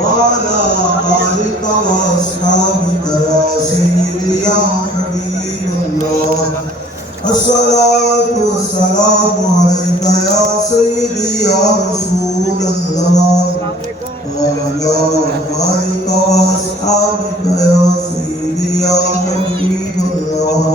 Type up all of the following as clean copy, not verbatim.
وعلى آلك وأصحابك يا سيدي يا حبيب الله। الصلاة والسلام عليك يا سيدي يا رسول الله وعلى آلك وأصحابك يا سيدي يا حبيب الله۔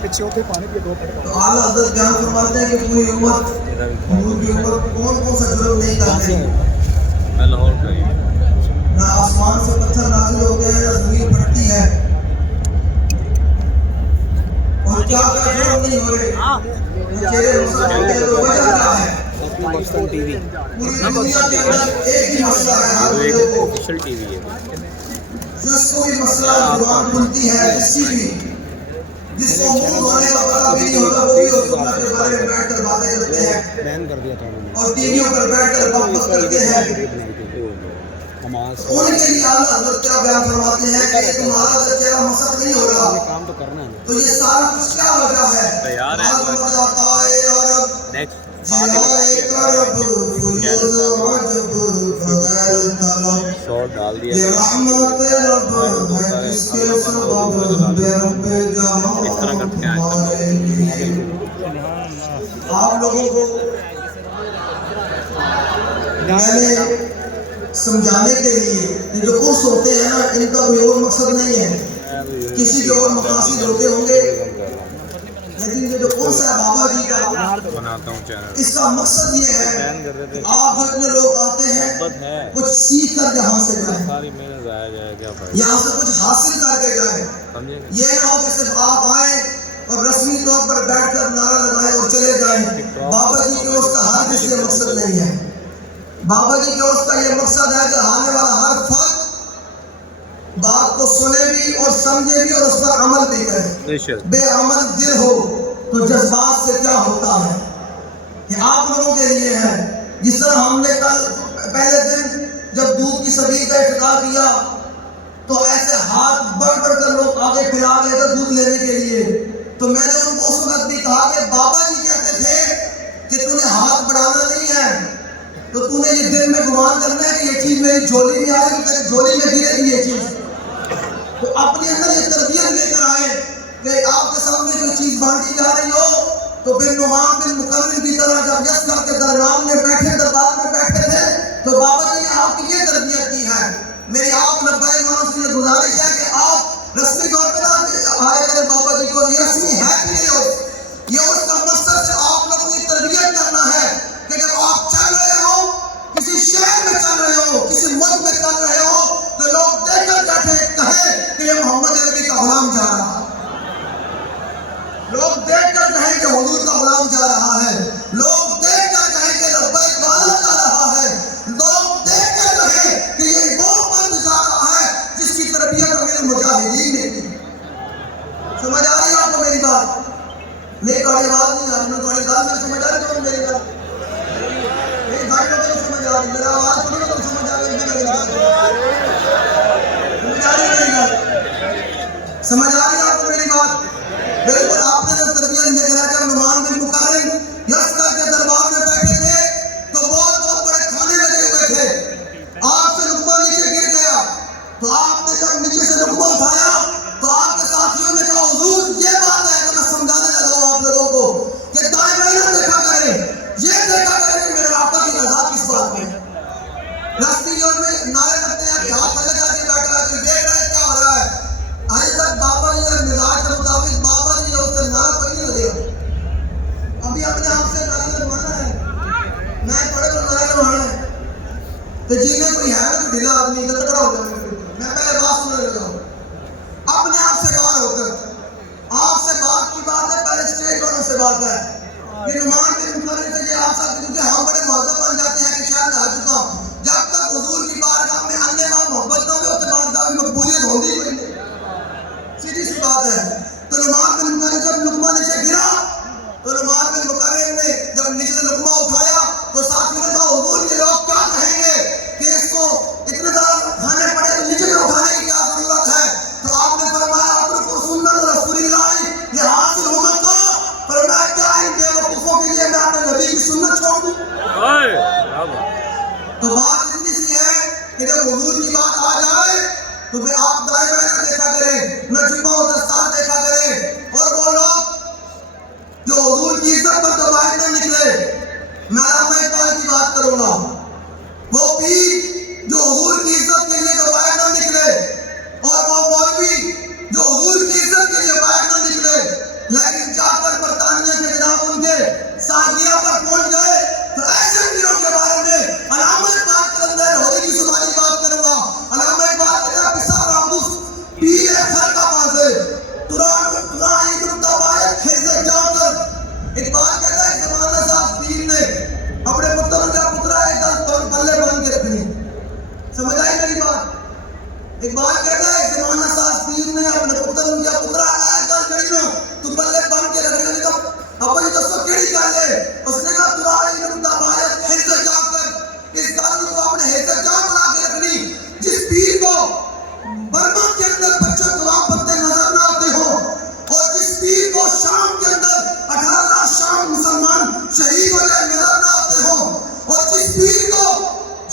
پیچھے ہوتے پانی پہ دو تو اعلیٰ حضرت بیان فرماتے ہیں کہ پوری امت حضور کی امت کون کون سا جرم نہیں کرتے میں لاہور کا ہی نہ آسمان سے پتھر نازل ہوتے ہیں نہ زمین پھٹتی ہے اور کیا کیا جرم نہیں ہو رہے چہرے مسئلہ ہوتے ہیں تو وجہ کیا ہے پوری دنیا کے اندر ایک ہی مسئلہ ہے ہر بندے کو آفیشیل ٹی وی ہے جس کو بھی مسئلہ زبان کھلتی ہے کسی بھی جس کو منہ دھونے کا پتہ بھی نہیں ہوتا وہ بھی اس سنت کے بارے میں بیٹھ کر باتیں کرتے ہیں اور ٹی ویوں پر بیٹھ کر بحث کرتے ہیں ان کے لیے اعلیٰ حضرت کیا بیان فرماتے ہیں کہ تمہارا اگر چہرہ مسخ نہیں ہو رہا تو یہ سارا کچھ کیا وجہ ہے تیار ہے نیکسٹ شارٹ ڈال دیا یہ رحمت رب ہے جس کے سبب بے رب اس طرح کرتے ہیں آپ لوگوں کو میں نے سمجھانے کے لیے یہ جو کورس ہوتے ہیں نا ان کا کوئی اور مقصد نہیں ہے کسی کے اور مقاصد ہوتے ہوں گے لیکن یہ جو کورس ہے بابا جی کا بناتا ہوں چینل اس کا مقصد یہ ہے کہ آپ جتنے لوگ آتے ہیں کچھ سیکھ کر یہاں سے جائیں ساری محنت ضائع جائے کیا بھائی یہاں سے کچھ حاصل کر کے جائیں سمجھے یہ نہ ہو کہ صرف آپ آئیں اور رسمی طور پر بیٹھ کر نعرہ لگائیں اور چلے جائیں بابا جی کے اس کا ہر کسی مقصد نہیں ہے بابا جی کے اس کا یہ مقصد ہے کہ آنے والا ہر فرد بات کو سنے بھی اور سمجھے بھی اور اس پر عمل بھی کرے بے عمل دل ہو تو جذبات سے کیا ہوتا ہے یہ آپ لوگوں کے لیے ہے جس طرح ہم نے کل پہلے دن جب دودھ کی سبیل کا افتتاح کیا تو ایسے ہاتھ بڑھ بڑھ کر لوگ آگے پھیلا گئے تھے دودھ لینے کے لیے تو میں نے ان کو اس وقت بھی کہا کہ بابا جی کہتے تھے کہ تو نے ہاتھ بڑھانا نہیں ہے تو تو نے یہ دل میں گمان کرنا ہے کہ یہ چیز میری جھولی میں آئے گی میرے جھولی میں گرے گی یہ چیز تو اپنے اندر یہ تربیت لے کر آئے کہ آپ کے سامنے کوئی چیز بانٹی جا رہی ہو تو بن نعمان بن مقرن کی طرح جب یسکر کے درمیان میں بیٹھے دربار میں بیٹھے تھے تو بابا جی نے آپ کی یہ تربیت کی ہے میری آپ نبائی مانو سے یہ گزارش ہے کہ آپ رسمی طور پہ نہ آئے کریں بابا جی کو یہ رسمی ہے کہ نہیں ہو یہ اس کا مقصد سے آپ لوگوں کی تربیت کرنا ہے کہ جب آپ چل رہے ہو کسی شہر میں چل رہے ہو کسی ملک میں چل رہے ہو تو لوگ دیکھ کر کہیں کہ یہ محمد عربی کا غلام جا رہا ہے لوگ دیکھ کر کہیں کہ حضور کا غلام جا رہا ہے لوگ دیکھ کر کہیں کہ لبیک والا جا رہا ہے لوگ دیکھ کر کہیں کہ یہ وہ مرد جا رہا ہے جس کی تربیت امیر مجاہدین نے کی سمجھ آ رہی ہے آپ کو میری بات نہیں کڑی بات نہیں آ رہی میں کڑی بات میں سمجھ آ رہی ہوں میری بات نہیں بھائی لوگوں کو سمجھ آ رہی میرا آواز سنو تو سمجھ آ رہی میری بات سمجھ آ رہی میری بات سمجھ آ رہی ہے آپ کو میری بات بالکل آپ نے جب تربیت لے کر جب نعمان بن مقرن یسکر کے دربار میں بیٹھے تھے تو بہت بہت بڑے کھانے لگے ہوئے تھے آپ سے لقمہ نیچے گر گیا تو آپ نے جب نیچے سے لقمہ اٹھایا تو آپ کے ساتھیوں نے کہا حضور یہ بات ہے کہ میں سمجھانے لگا ہوں آپ لوگوں کو کہ دائیں بائیں نہ دیکھا کریں یہ دیکھا کریں کہ میرے آقا کی رضا کس بات میں راستی اور میں نعرے لگتے ہیں کہ ہاتھ تھلے جا کے بیٹھ رہا ہے تو دیکھ رہے ہیں کیا ہو رہا ہے آج تک بابا جی اور مزاج کے مطابق بابا جی اس سے نعرہ کوئی نہیں لگے ابھی اپنے آپ سے نعرہ لگوانا ہے میں پڑھے تو نعرہ لگوانا ہے تو جی میں کوئی ہے نا تو ڈھیلا آدمی کا تکڑا ہو جائے میں پہلے بات سننے لگا ہوں اپنے آپ سے باہر ہو کر آپ سے بات کی بات ہے پہلے اسٹیج والوں سے بات ہے کہ نعمان بن مقرن سے یہ آپ سب کیونکہ ہم بڑے مہذب بن جاتے ہیں کہ شاید آ چکا ہوں جب تک حضور کی بارگاہ میں آنے والا محبت نہ ہو تو بارگاہ میں مقبولیت ہوتی کوئی نہیں سیدھی سی بات ہے تو نعمان بن مقرن جب لقمہ نیچے گرا تو نعمان بن مقرن نے جب نیچے سے لقمہ اٹھایا تو ساتھی نے کہا حضور یہ لوگ کیا کہیں گے کہ اس کو اتنے زیادہ کھانے پڑے تو نیچے سے اٹھانے کی کیا ضرورت ہے تو آپ نے فرمایا آپ کو سنت رسول اللہ یہ حاصل ہوگا تو فرمایا کیا ان بیوقوفوں کے لیے میں اپنے نبی کی سنت چھوڑ دوں تو بات اتنی سی ہے کہ جب حضور کی بات آ جائے تو پھر آپ دائیں بائیں نہ دیکھا کریں نہ جبہ و دستار دیکھا کریں اور وہ لوگ جو حضور کی عزت پر دبائے نہ نکلے میں علامہ اقبال کی بات کروں گا وہ پیر جو حضور کی عزت کے لیے دبائے نہ نکلے اور وہ مولوی جو حضور کی عزت کے لیے باہر نہ نکلے لیکن اقبال کہتا ہے زمانہ ساز پیر نے اپنے پتر نوں کیا پترا اے گل جڑی نا تو بلے بن کے رکھنے نے کہا ابا جی دسو کیڑی گل ہے؟ اس نے کہا ترائی نمتا باید حفظ جا کر اس گل کو اپنے حفظ جا بنا کے رکھنی جس پیر کو برما کے اندر 25 گواہ بندے نظر نہ آتے ہو اور جس پیر کو شام کے اندر 18 شام مسلمان شہید ہو جائے نظر نہ آتے ہو اور جس پیر کو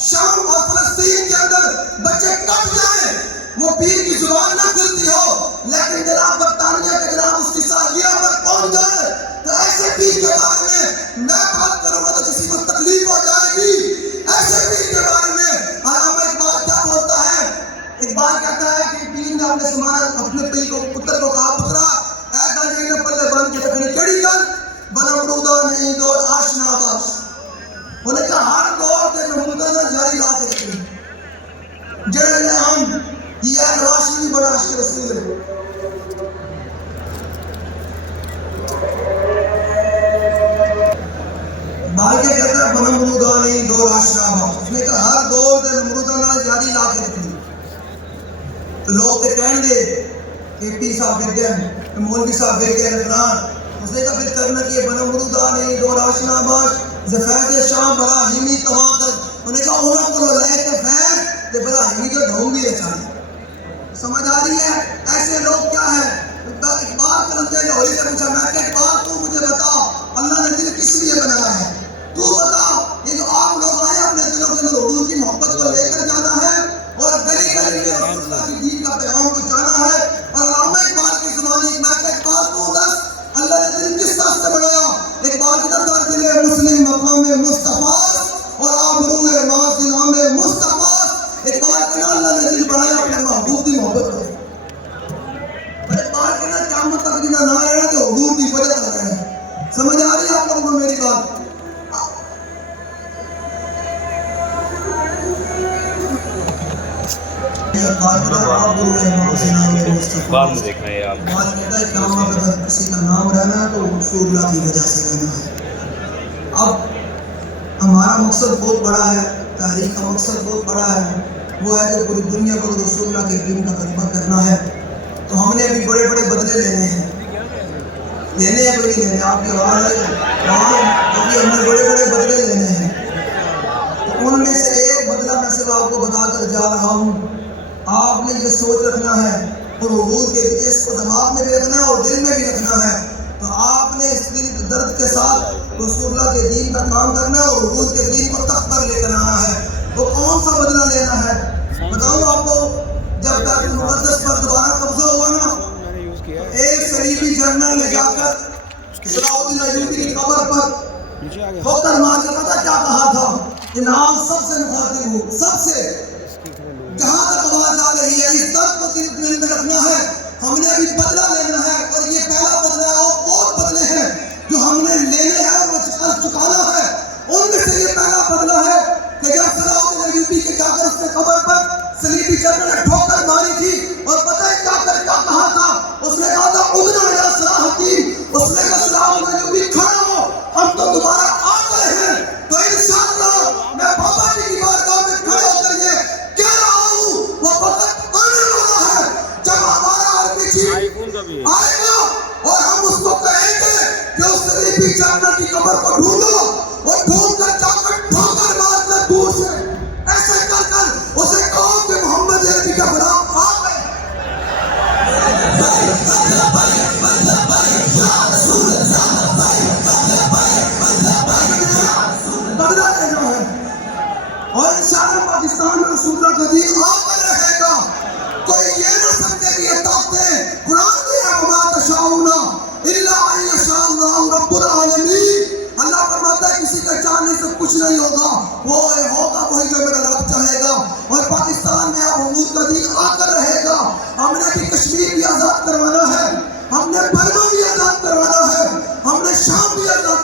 شام اور فلسطین کے اندر بچے کٹ جائیں وہ پیر کی زبان نہ کھلتی ہو لیکن جناب برطانیہ کے جناب اس کی سالگرہ پر پہنچ جائے تو ایسے پیر کے بارے میں بات کروں گا تو کسی کو تکلیف ہو جائے گی. ایسے پیر کے بارے میں علامہ اقبال کیا بولتا ہے؟ اقبال کہتا ہے کہ پیر نے اپنے پیر کو پتر کو کہا پترا اے گل جی پلے بن کے رکھنی کیڑی گل بنا مرودا نہیں دور آشنا باش انہوں نے کہا ہر دور کے نمودہ نہ جاری لا کے رکھنی جڑے نے ہم یہ روشنی بڑا عشق رسول ہے. بھائی کے کہتا ہے بنا مرودا نہیں دور آشنا باش اس نے کہا ہر دور کے نمودہ نہ جاری لا کے رکھنی. لوگ تے کہن گے کہ پی صاحب گر گئے مولوی صاحب گر گئے فلان اس نے کہا پھر کرنا کہ بنا مرودا نہیں دور آشنا باش زفید شام براہیمی تمام کر انہوں نے کہا اونا کو لے کے فیض تے براہیمی کے ڈھونگ بھی اچھائی. سمجھ آ رہی ہے؟ ایسے لوگ کیا ہے اقبال کرتے ہیں ہوئی سے پوچھا میں کہ اقبال تو مجھے بتا اللہ نے دل کس لیے بنایا ہے تو بتا یہ جو آپ لوگ آئے اپنے دلوں کے اندر حضور کی محبت کو لے کر جانا ہے اور گلی گلی میں رسول اللہ کی دین کا پیغام کو جانا ہے اور علامہ اقبال کی زبانی میں کہ اقبال تو دس اللہ نے دل کس طرح سے بنایا اقبال کی طرف دل مسلم مقام مصطفیٰ اور آبرو ماضی نام مصطفیٰ اقبال کے نا اللہ نے دل بنایا اپنے محبوب کی محبت کو اور اقبال کے نا قیامت تک جنہ نہ رہنا تو حضور کی وجہ کر رہے ہیں. سمجھ آ رہی ہے آپ لوگوں کو میری بات؟ بعد میں دیکھنا ہے آپ بات کہتا ہے قیامت اگر کسی کا نام رہنا ہے تو رسول اللہ کی وجہ سے رہنا ہے. اب ہمارا مقصد بہت بڑا ہے تحریک کا مقصد بہت بڑا ہے وہ ہے کہ پوری دنیا کو رسول اللہ کے دین کا غلبہ کرنا ہے. تو ہم نے ابھی بڑے بڑے بدلے لینے ہیں کوئی نہیں لینے آپ کی آواز ہے ابھی ہم نے بڑے بڑے بدلے لینے ہیں. تو ان میں سے ایک بدلہ میں صرف آپ کو بتا کر جا رہا ہوں. آپ نے یہ سوچ رکھنا ہے اور حضور کے اس کو دماغ میں بھی رکھنا ہے اور دل میں بھی رکھنا ہے. تو آپ نے اس دل درد کے ساتھ رسول اللہ کے دین کا کام کرنا ہے اور حضور کے دین کو تخت پر لے کر آنا ہے. وہ کون سا بدلہ لینا ہے بتاؤں آپ کو؟ جب بیت المقدس پر دوبارہ قبضہ ہوا نا ایک صلیبی جنرل نے جا کر صلاح الدین ایوبی کی قبر پر ہو کر مار کے پتہ کیا کہا تھا کہ نام سب سے مخاطب ہوں سب سے جہاں تک آواز آ رہی ہے اس درد کو دل میں رکھنا ہے. ہم نے ابھی بدلہ لینا ہے اور یہ پہلا بدلہ ہے اور بہت بدلے ہیں جو ہم نے لینے ہیں اور وہ چکانا ہے. ان میں سے یہ پہلا بدلہ ہے کہ جب صلاح الدین ایوبی کے جا کر اس کے قبر پر صلیبی جنرل نے ٹھوکر ماری تھی اور پتہ ہے کیا کہا تھا؟ اس نے کہا تھا ادنا یا صلاح الدین. اس نے کہا صلاح الدین ایوبی کھڑا ہو ہم تو دوبارہ آ گئے ہیں. تو انشاءاللہ میں بابا جی کی بارگاہ میں کھڑے ہو کر یہ کہہ رہا ہوں وہ وقت آنے والا ہے جب ہمارا آرمی چیف آئے گا اور ہم اس کو کہیں گے کہ اس صلیبی جنرل کی قبر کو ڈھونڈو اور ڈھونڈ کر جا کر ٹھوکر مار کر دور سے ایسے کر اسے کہو کہ محمد عربی کا غلام آ گئے. بدلا لینا ہے اور انشاءاللہ پاکستان میں رسول اللہ کا دین آ کر رہے گا. کوئی یہ نہ سمجھے کہ یہ طاقتیں قرآن کی ہے وما تشاءون الا ان یشاء اللہ رب العالمین. اللہ فرماتا ہے کسی کے چاہنے سے کچھ نہیں ہوگا وہ ہوگا وہی جو میرا رب چاہے گا. اور پاکستان میں اب حضور کا دین آ کر رہے گا. ہم نے بھی کشمیر بھی آزاد کروانا ہے ہم نے برما بھی آزاد کروانا ہے ہم نے شام بھی آزاد